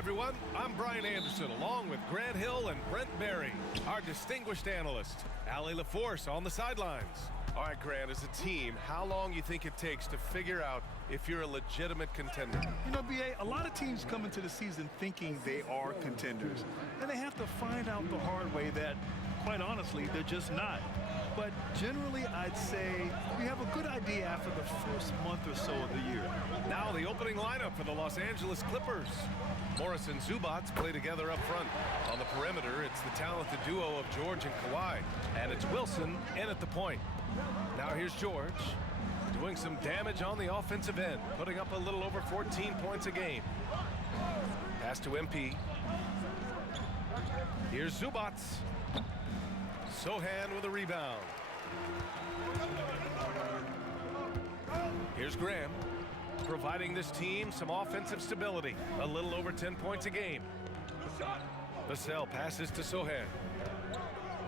everyone, I'm Brian Anderson, along with Grant Hill and Brent Berry, our distinguished analyst. Allie LaForce on the sidelines. All right, Grant, as a team, how long you think it takes to figure out if you're a legitimate contender? You know, B.A., a lot of teams come into the season thinking they are contenders, and they have to find out the hard way that, quite honestly, they're just not. But generally, I'd say we have a good idea after the first month or so of the year. Now the opening lineup for the Los Angeles Clippers. Morris and Zubats play together up front. On the perimeter, it's the talented duo of George and Kawhi. And it's Wilson in at the point. Now here's George, doing some damage on the offensive end, putting up a little over 14 points a game. Pass to MP. Here's Zubats. Sohan with a rebound. Here's Graham, providing this team some offensive stability. A little over 10 points a game. Vassell passes to Sohan.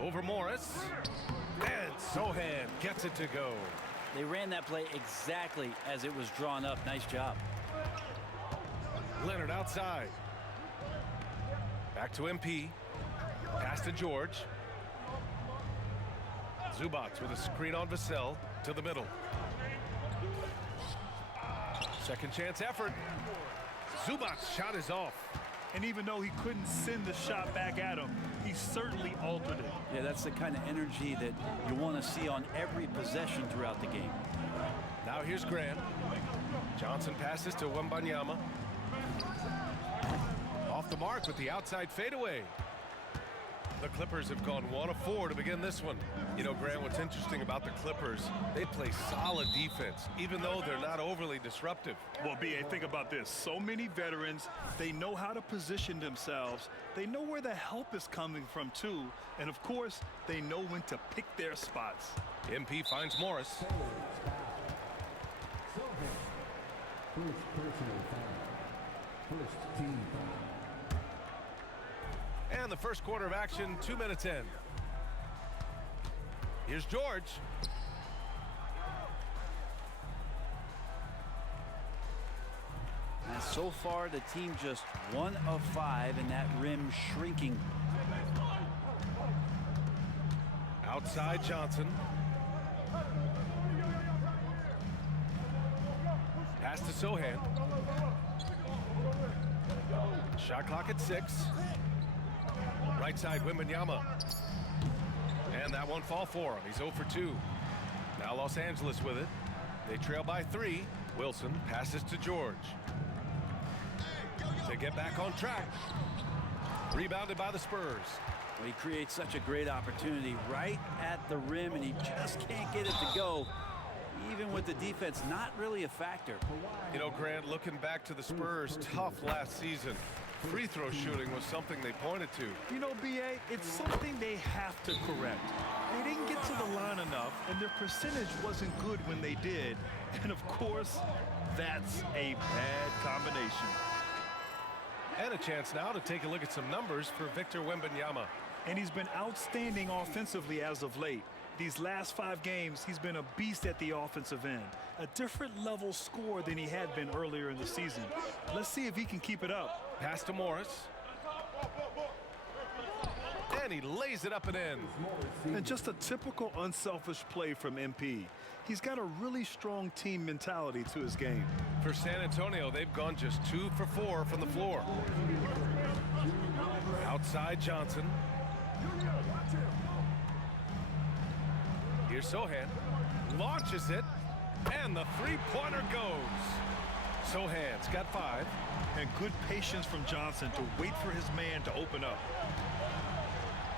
Over Morris. And Sohan gets it to go. They ran that play exactly as it was drawn up. Nice job. Leonard outside. Back to MP. Pass to George. Zubats with a screen on Vassell to the middle. Second chance effort. Zubats' shot is off. And even though he couldn't send the shot back at him, he certainly altered it. Yeah, that's the kind of energy that you want to see on every possession throughout the game. Now here's Grant. Johnson passes to Wembanyama. Off the mark with the outside fadeaway. The Clippers have gone 1 of 4 to begin this one. You know, Grant, what's interesting about the Clippers, they play solid defense, even though they're not overly disruptive. Well, B.A., think about this. So many veterans, they know how to position themselves. They know where the help is coming from, too. And, of course, they know when to pick their spots. MP finds Morris. First personal foul. First team foul. And the first quarter of action, 2 minutes in. Here's George. And so far, the team just 1 of 5, and that rim shrinking. Outside Johnson. Pass to Sohan. Shot clock at 6. Right side, Wembanyama. And that won't fall for him. He's 0 for 2. Now Los Angeles with it. They trail by 3. Wilson passes to George. To get back on track. Rebounded by the Spurs. Well, he creates such a great opportunity right at the rim, and he just can't get it to go. Even with the defense not really a factor. You know, Grant, looking back to the Spurs' tough last season, free throw shooting was something they pointed to. You know, B.A., it's something they have to correct. They didn't get to the line enough, and their percentage wasn't good when they did. And, of course, that's a bad combination. And a chance now to take a look at some numbers for Victor Wembanyama. And he's been outstanding offensively as of late. These last 5 games, he's been a beast at the offensive end. A different level scorer than he had been earlier in the season. Let's see if he can keep it up. Pass to Morris. And he lays it up and in. And just a typical unselfish play from MP. He's got a really strong team mentality to his game. For San Antonio, they've gone just 2 for 4 from the floor. Outside Johnson. Here's Sohan. Launches it. And the three-pointer goes. Sohan's got 5. And good patience from Johnson to wait for his man to open up.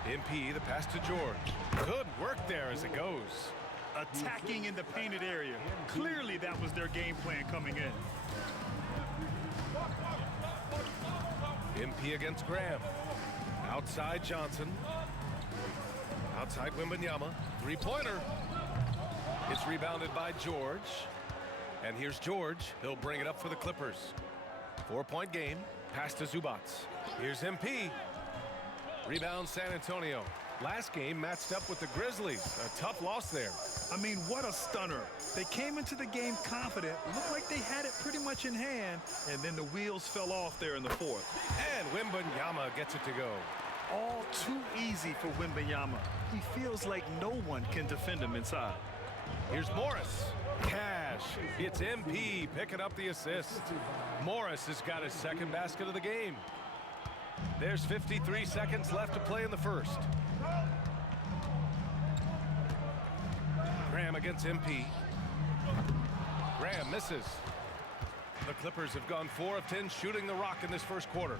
MP, the pass to George. Good work there as it goes. Attacking in the painted area. Clearly that was their game plan coming in. MP against Graham. Outside Johnson. Outside Wembanyama. Three-pointer. It's rebounded by George. And here's George. He'll bring it up for the Clippers. 4-point game. Pass to Zubats. Here's MP. Rebound San Antonio. Last game matched up with the Grizzlies. A tough loss there. I mean, what a stunner. They came into the game confident, looked like they had it pretty much in hand, and then the wheels fell off there in the fourth. Wembanyama gets it to go. All too easy for Wembanyama. He feels like no one can defend him inside. Here's Morris. Cash. It's MP picking up the assist. Morris has got his second basket of the game. There's 53 seconds left to play in the first. Graham against MP. Graham misses. The Clippers have gone 4 of 10 shooting the rock in this first quarter.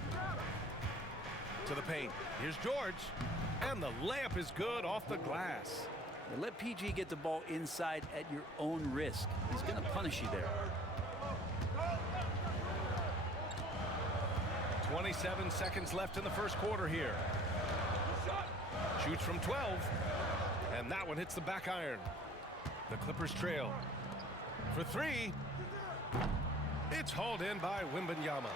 To the paint. Here's George. And the layup is good off the glass. Now let PG get the ball inside at your own risk. He's going to punish you there. 27 seconds left in the first quarter here. Shoots from 12. And that one hits the back iron. The Clippers trail. For 3. It's hauled in by Wembanyama.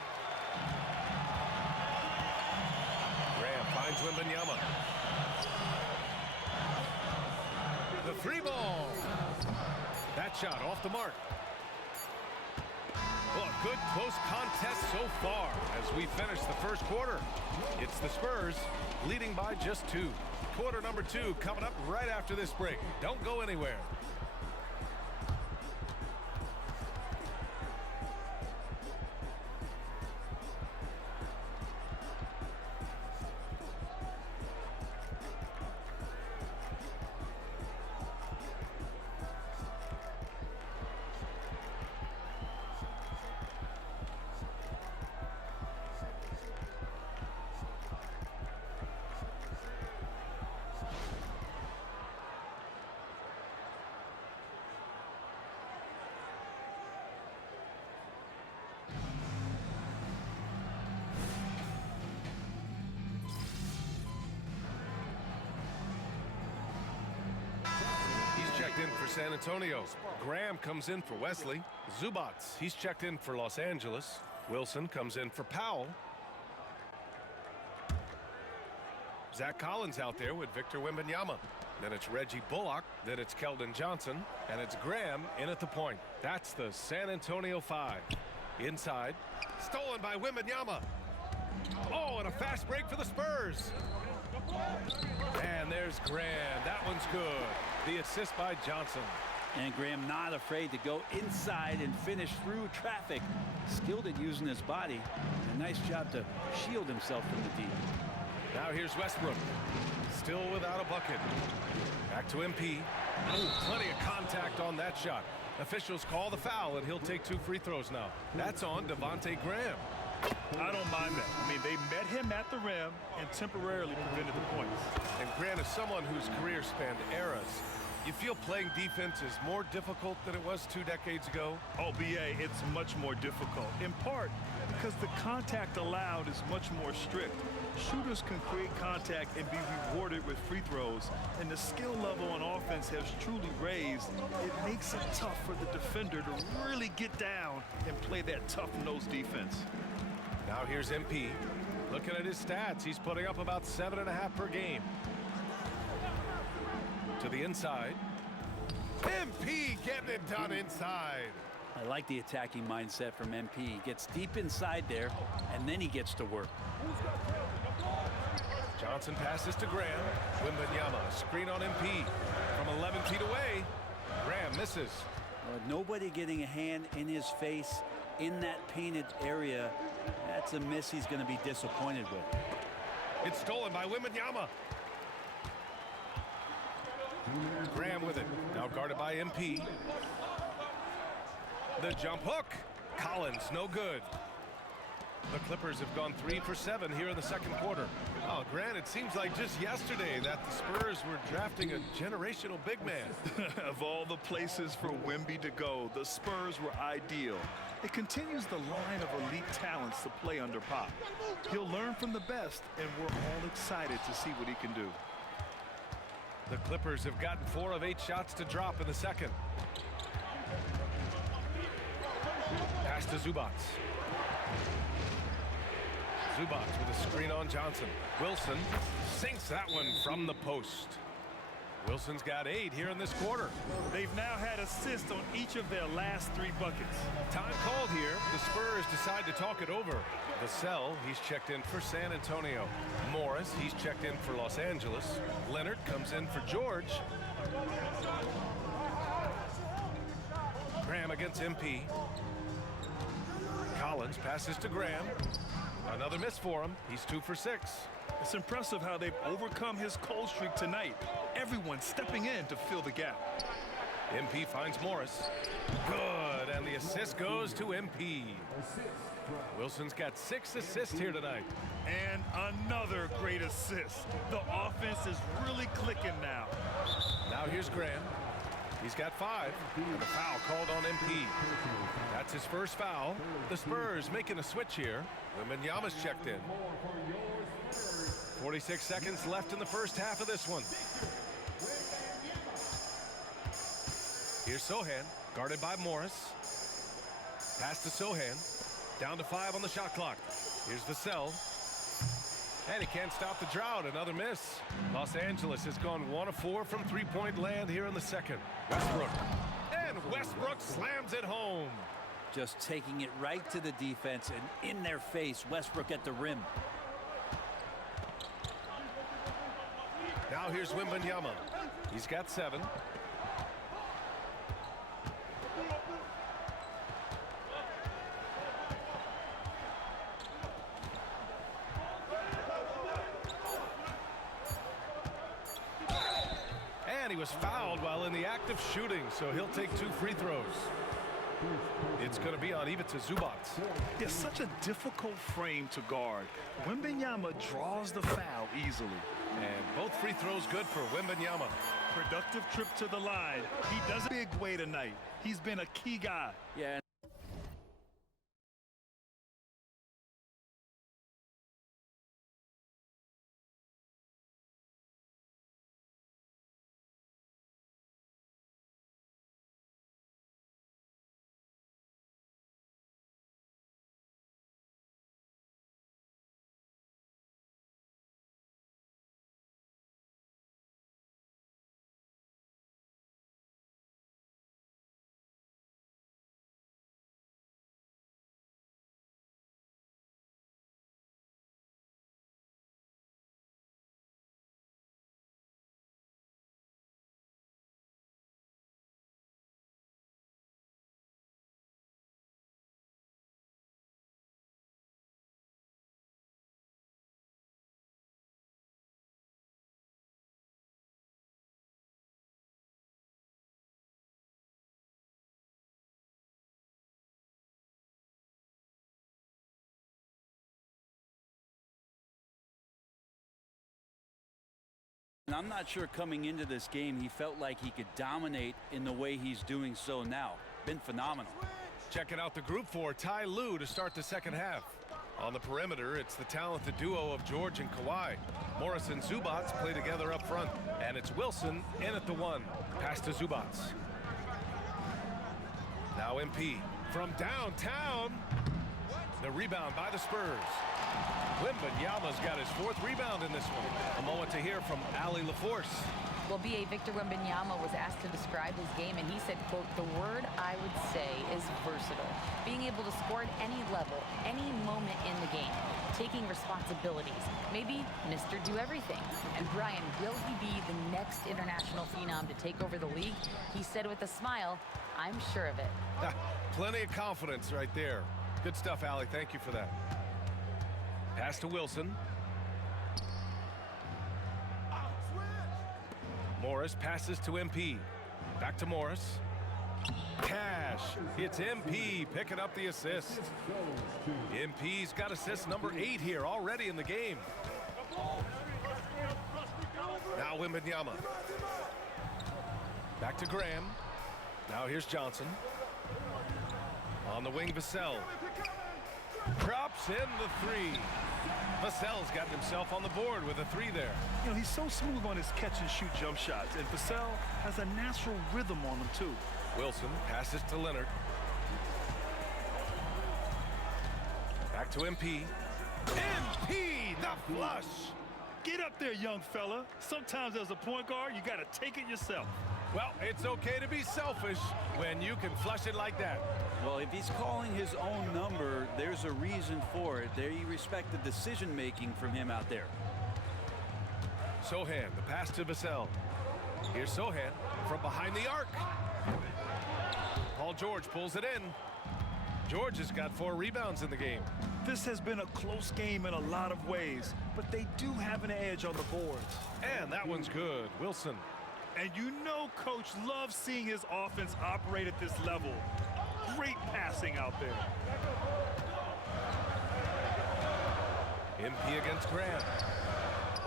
Graham finds Wembanyama. The 3 ball. That shot off the mark. Well, a good close contest so far as we finish the first quarter. It's the Spurs leading by just 2. Quarter number 2 coming up right after this break. Don't go anywhere. Checked in for San Antonio. Graham comes in for Wesley. Zubats, he's checked in for Los Angeles. Wilson comes in for Powell. Zach Collins out there with Victor Wembanyama. Then it's Reggie Bullock. Then it's Keldon Johnson. And it's Graham in at the point. That's the San Antonio 5. Inside. Stolen by Wembanyama. Oh, and a fast break for the Spurs. And there's Graham. That one's good. The assist by Johnson. And Graham not afraid to go inside and finish through traffic. Skilled at using his body. And a nice job to shield himself from the deep. Now here's Westbrook. Still without a bucket. Back to MP. Ooh, plenty of contact on that shot. Officials call the foul, and he'll take 2 free throws now. That's on Devontae Graham. I don't mind that. I mean, they met him at the rim and temporarily prevented the points. And Grant is someone whose career spanned eras. You feel playing defense is more difficult than it was 2 decades ago? Oh, BA, it's much more difficult. In part because the contact allowed is much more strict. Shooters can create contact and be rewarded with free throws, and the skill level on offense has truly raised. It makes it tough for the defender to really get down and play that tough-nosed defense. Now here's MP. Looking at his stats, he's putting up about 7.5 per game. To the inside. MP getting it done inside. I like the attacking mindset from MP. He gets deep inside there, and then he gets to work. Johnson passes to Graham. Wembanyama, screen on MP. From 11 feet away, Graham misses. Nobody getting a hand in his face in that painted area. That's a miss he's going to be disappointed with. It's stolen by Wembanyama. Graham with it. Now guarded by MP. The jump hook. Collins, no good. The Clippers have gone 3 for 7 here in the second quarter. Oh, Grant, it seems like just yesterday that the Spurs were drafting a generational big man. Of all the places for Wemby to go, the Spurs were ideal. It continues the line of elite talents to play under Pop. He'll learn from the best, and we're all excited to see what he can do. The Clippers have gotten 4 of 8 shots to drop in the second. Pass to Zubats. Zubats with a screen on Johnson. Wilson sinks that one from the post. Wilson's got 8 here in this quarter. They've now had assists on each of their last 3 buckets. Time called here. The Spurs decide to talk it over. Vassell, he's checked in for San Antonio. Morris, he's checked in for Los Angeles. Leonard comes in for George. Graham against MP. Collins passes to Graham. Another miss for him. He's 2 for 6. It's impressive how they've overcome his cold streak tonight. Everyone stepping in to fill the gap. MP finds Morris. Good, and the assist goes to MP. Wilson's got 6 assists here tonight. And another great assist. The offense is really clicking now. Now here's Graham. He's got 5, and a foul called on MP. That's his first foul. The Spurs making a switch here. Wembanyama's checked in. 46 seconds left in the first half of this one. Here's Sohan, guarded by Morris. Pass to Sohan. Down to 5 on the shot clock. Here's Vassell. And he can't stop the drought. Another miss. Los Angeles has gone 1 of 4 from three-point land here in the second. Westbrook. And Westbrook slams it home. Just taking it right to the defense and in their face. Westbrook at the rim. Now here's Wembanyama. He's got 7. And he was fouled while in the act of shooting, so he'll take 2 free throws. It's going to be on Ivica Zubac. It's such a difficult frame to guard. Wembanyama draws the foul easily. And both free throws good for Wembanyama. Productive trip to the line. He does a big way tonight. He's been a key guy. Yeah. And I'm not sure coming into this game he felt like he could dominate in the way he's doing so now. Been phenomenal. Checking out the group for Ty Lue to start the second half. On the perimeter, it's the talented duo of George and Kawhi. Morris and Zubac play together up front. And it's Wilson in at the 1. Pass to Zubac. Now MP from downtown. The rebound by the Spurs. Wembanyama's got his 4th rebound in this one. A moment to hear from Allie LaForce. Well, B.A. Victor Wembanyama was asked to describe his game, and he said, quote, "The word I would say is versatile. Being able to score at any level, any moment in the game, taking responsibilities, maybe Mr. Do Everything." And Brian, will he be the next international phenom to take over the league? He said with a smile, "I'm sure of it." Plenty of confidence right there. Good stuff, Allie. Thank you for that. Pass to Wilson. Morris passes to MP. Back to Morris. Cash. It's MP picking up the assist. MP's got assist number 8 here already in the game. Now Wembanyama. Back to Graham. Now here's Johnson. On the wing, Vassell. Drops in the 3. Vassell's gotten himself on the board with a 3 there. You know, he's so smooth on his catch-and-shoot jump shots, and Vassell has a natural rhythm on him, too. Wilson passes to Leonard. Back to MP. MP, the flush. Get up there, young fella. Sometimes as a point guard, you got to take it yourself. Well, it's okay to be selfish when you can flush it like that. Well, if he's calling his own number, there's a reason for it. They respect the decision-making from him out there. Sohan, the pass to Vassell. Here's Sohan from behind the arc. Paul George pulls it in. George has got 4 rebounds in the game. This has been a close game in a lot of ways, but they do have an edge on the boards. And that one's good. Wilson. And you know Coach loves seeing his offense operate at this level. Great passing out there. MP against Graham.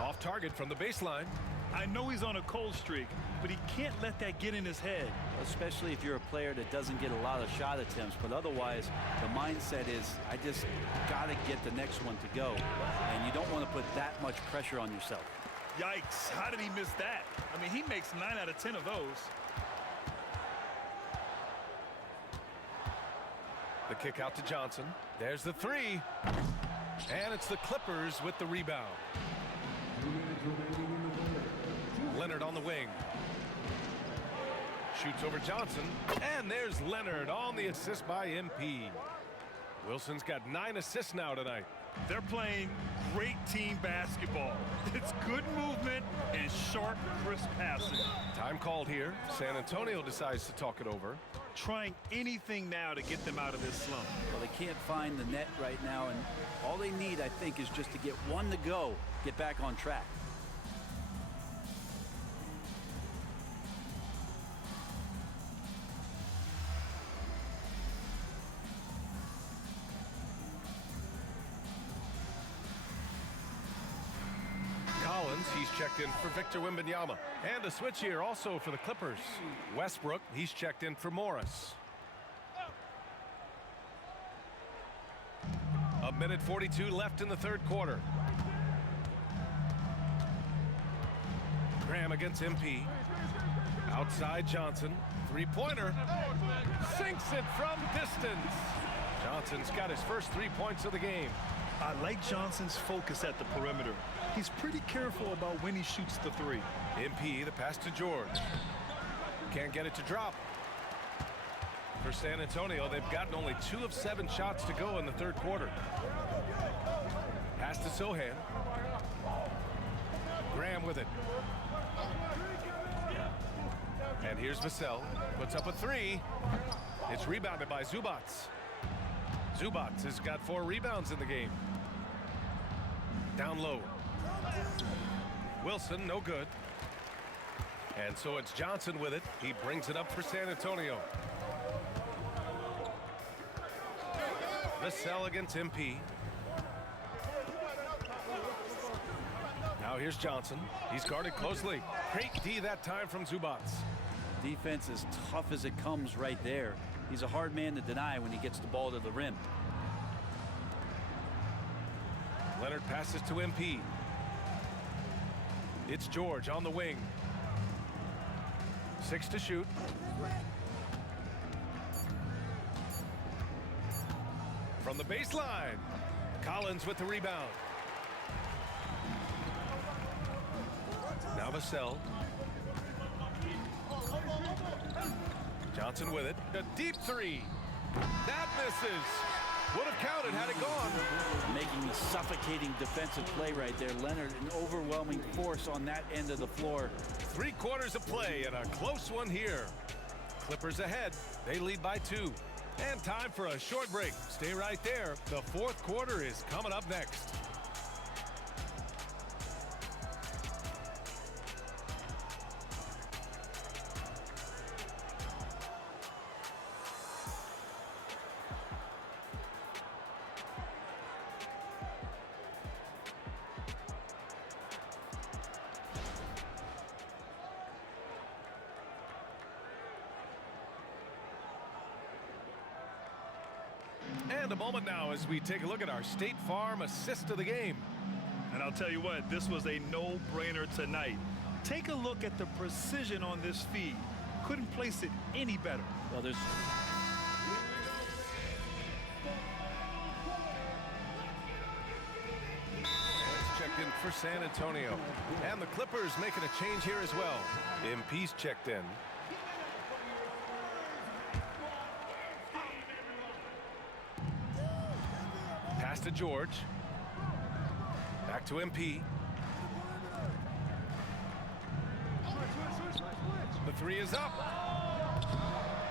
Off target from the baseline. I know he's on a cold streak, but he can't let that get in his head. Especially if you're a player that doesn't get a lot of shot attempts, but otherwise the mindset is I just got to get the next one to go, and you don't want to put that much pressure on yourself. Yikes, how did he miss that? I mean, he makes 9 out of 10 of those. The kick out to Johnson. There's the 3. And it's the Clippers with the rebound. Leonard on the wing. Shoots over Johnson. And there's Leonard on the assist by MP. Wilson's got 9 assists now tonight. They're playing great team basketball. It's good movement and sharp, crisp passing. Time called here. San Antonio decides to talk it over. Trying anything now to get them out of this slump. Well, they can't find the net right now, and all they need, I think, is just to get one to go, get back on track. Collins, he's checked in for Victor Wembanyama. And a switch here also for the Clippers. Westbrook, he's checked in for Morris. A minute 42 left in the third quarter. Graham against MP. Outside Johnson. 3-pointer. Sinks it from distance. Johnson's got his first 3 points of the game. I like Johnson's focus at the perimeter. He's pretty careful about when he shoots the 3. MP, the pass to George. Can't get it to drop. For San Antonio, they've gotten only 2 of 7 shots to go in the third quarter. Pass to Sohan. Graham with it. And here's Vassell. Puts up a 3. It's rebounded by Zubats. Zubats has got 4 rebounds in the game. Down low. Wilson, no good. And so it's Johnson with it. He brings it up for San Antonio. Vassell against MP. Now here's Johnson. He's guarded closely. Great D that time from Zubats. Defense as tough as it comes right there. He's a hard man to deny when he gets the ball to the rim. Leonard passes to MP. It's George on the wing. 6 to shoot. From the baseline. Collins with the rebound. Now Vassell. Johnson with it. A deep 3. That misses. Would have counted had it gone. Making the suffocating defensive play right there. Leonard, an overwhelming force on that end of the floor. 3 quarters of play and a close one here. Clippers ahead. They lead by 2. And time for a short break. Stay right there. The fourth quarter is coming up next. And a moment now as we take a look at our State Farm assist of the game. And I'll tell you what, this was a no-brainer tonight. Take a look at the precision on this feed. Couldn't place it any better. Well, there's Checked in for San Antonio. And the Clippers making a change here as well. MP's checked in. Pass to George. Back to MP. The three is up.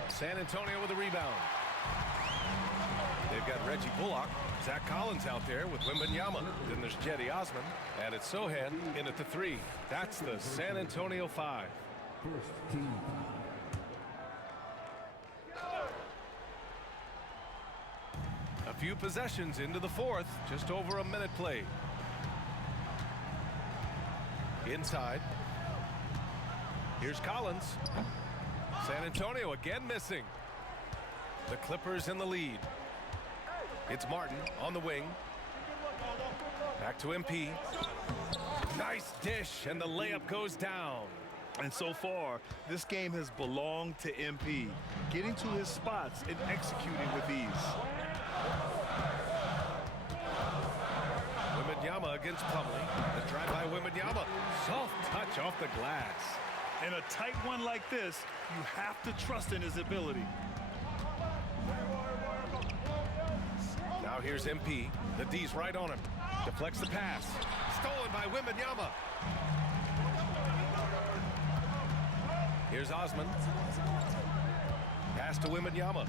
San Antonio with a rebound. They've got Reggie Bullock, Zach Collins out there with Wembanyama. Then there's Jetty Osman, and it's Sohan in at the three. That's the San Antonio 5. First team foul. A few possessions into the fourth, just over a minute played. Inside. Here's Collins. San Antonio again missing. The Clippers in the lead. It's Martin on the wing. Back to MP. Nice dish, and the layup goes down. And so far, this game has belonged to MP, getting to his spots and executing with ease. Wembanyama against Plumlee. The drive by Wembanyama. Soft touch off the glass. In a tight one like this, you have to trust in his ability. Now here's MP. The D's right on him. Deflects the pass. Stolen by Wembanyama. Here's Osman. Pass to Wembanyama.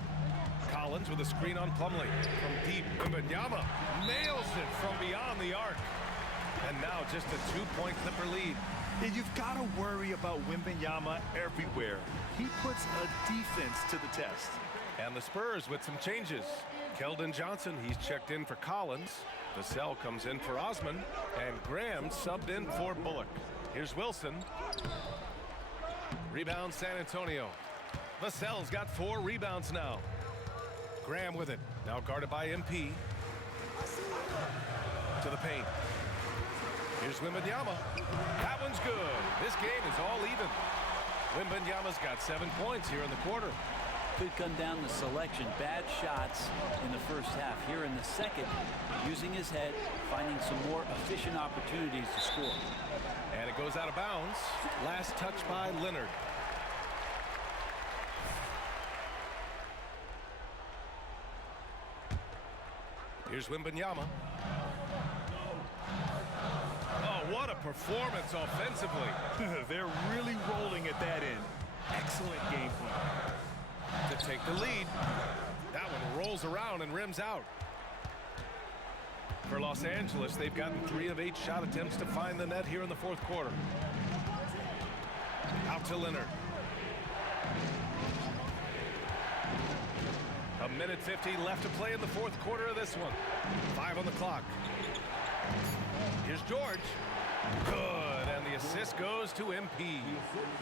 Collins with a screen on Plumlee. From deep, Wembanyama nails it from beyond the arc. And now just a 2-point Clipper lead. And you've got to worry about Wembanyama everywhere. He puts a defense to the test. And the Spurs with some changes. Keldon Johnson, he's checked in for Collins. Vassell comes in for Osman. And Graham subbed in for Bullock. Here's Wilson. Rebound San Antonio. Vassell's got 4 rebounds now. Graham with it. Now guarded by MP. To the paint. Here's Wembanyama. That one's good. This game is all even. Wembanyama's got 7 points here in the quarter. Could come down to selection. Bad shots in the first half. Here in the second, using his head, finding some more efficient opportunities to score. And it goes out of bounds. Last touch by Leonard. Here's Wembanyama. Oh, what a performance offensively. They're really rolling at that end. Excellent game plan. To take the lead. That one rolls around and rims out. For Los Angeles, they've gotten 3 of 8 shot attempts to find the net here in the fourth quarter. Out to Leonard. A minute 50 left to play in the fourth quarter of this one. 5 on the clock. Here's George. Good, and the assist goes to MP.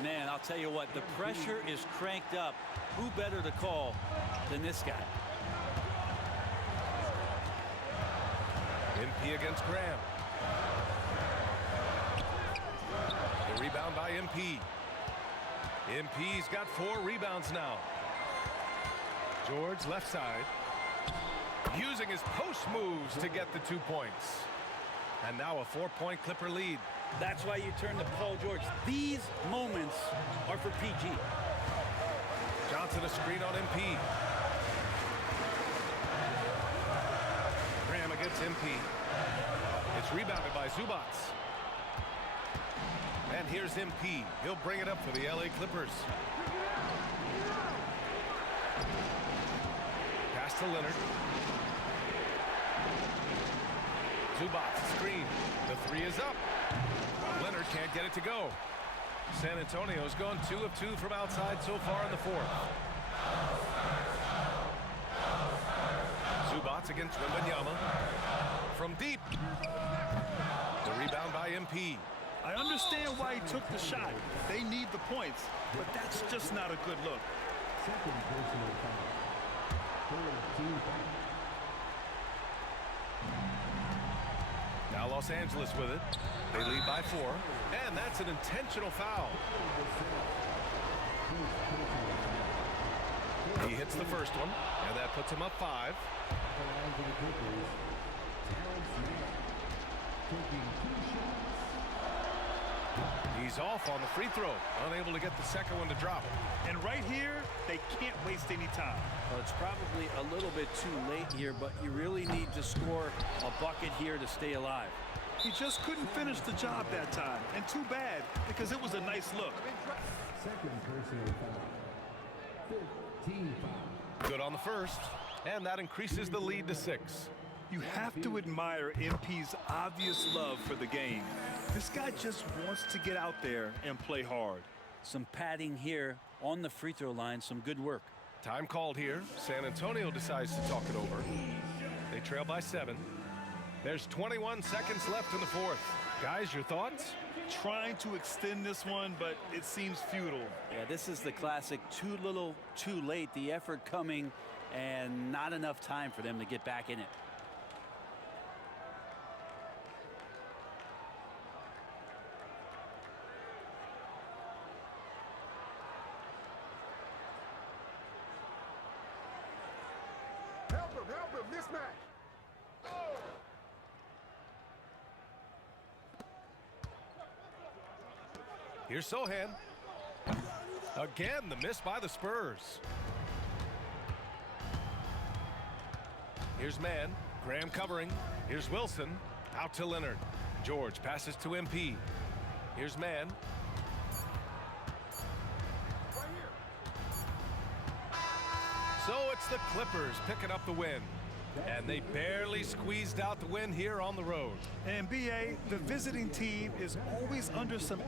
Man, I'll tell you what, the pressure is cranked up. Who better to call than this guy? MP against Graham. The rebound by MP. MP's got 4 rebounds now. George left side. Using his post moves to get the 2 points. And now a 4-point Clipper lead. That's why you turn to Paul George. These moments are for PG. Johnson a screen on MP. Graham against MP. It's rebounded by Zubats. And here's MP. He'll bring it up for the LA Clippers. Pass to Leonard. Zubats screen. The 3 is up. Leonard can't get it to go. San Antonio's gone 2 of 2 from outside so far in the fourth. Zubats against Wembanyama. From deep. The rebound by MP. I understand why he took the shot. They need the points, but that's just not a good look. Second personal foul. Third team foul. Now Los Angeles with it. They lead by 4. And that's an intentional foul. He hits the first one, and that puts him up 5. Taking 2 shots. He's off on the free throw, unable to get the second one to drop. And right here, they can't waste any time. Well, it's probably a little bit too late here, but you really need to score a bucket here to stay alive. He just couldn't finish the job that time, and too bad, because it was a nice look. Second personal foul. 15 foul. Good on the first, and that increases the lead to 6. You have to admire MP's obvious love for the game. This guy just wants to get out there and play hard. Some padding here on the free throw line, some good work. Time called here. San Antonio decides to talk it over. They trail by 7. There's 21 seconds left in the fourth. Guys, your thoughts? Trying to extend this one, but it seems futile. Yeah, this is the classic too little, too late. The effort coming and not enough time for them to get back in it. Help him, mismatch. Here's Sohan. Again, the miss by the Spurs. Here's Mann. Graham covering. Here's Wilson. Out to Leonard. George passes to MP. Here's Mann. So it's the Clippers picking up the win. And they barely squeezed out the win here on the road. And BA, the visiting team is always under some